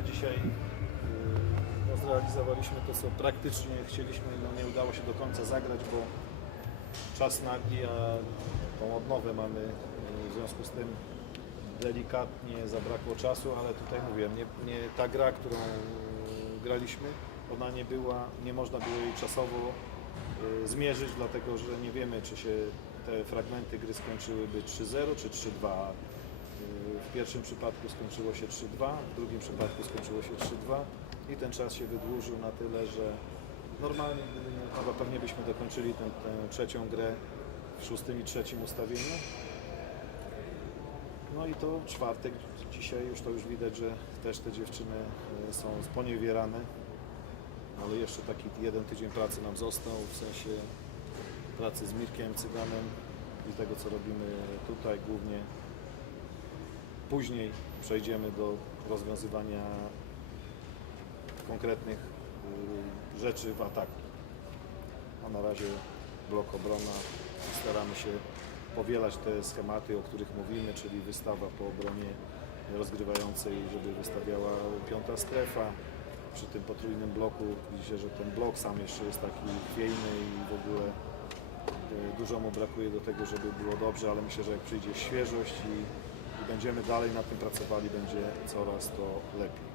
dzisiaj yy, no, zrealizowaliśmy to, co praktycznie chcieliśmy. No, nie udało się do końca zagrać, bo czas nagli, a tą odnowę mamy. W związku z tym delikatnie zabrakło czasu, ale tutaj mówiłem, nie, nie ta gra, którą graliśmy, ona nie była, nie można było jej czasowo y, zmierzyć, dlatego że nie wiemy, czy się te fragmenty gry skończyłyby 3-0 czy 3-2. W pierwszym przypadku skończyło się 3-2, w drugim przypadku skończyło się 3-2 i ten czas się wydłużył na tyle, że normalnie no, pewnie byśmy dokończyli tę, tę trzecią grę w szóstym i trzecim ustawieniu. No i to czwartek, dzisiaj już to już widać, że też te dziewczyny e, są sponiewierane, ale jeszcze taki jeden tydzień pracy nam został, w sensie pracy z Mirkiem Cyganem i tego co robimy tutaj głównie. Później przejdziemy do rozwiązywania konkretnych y, rzeczy w ataku. A na razie blok obrona staramy się powielać te schematy, o których mówimy, czyli wystawa po obronie rozgrywającej, żeby wystawiała piąta strefa. Przy tym potrójnym bloku widzicie, że ten blok sam jeszcze jest taki chwiejny i w ogóle e, dużo mu brakuje do tego, żeby było dobrze, ale myślę, że jak przyjdzie świeżość i będziemy dalej nad tym pracowali, będzie coraz to lepiej.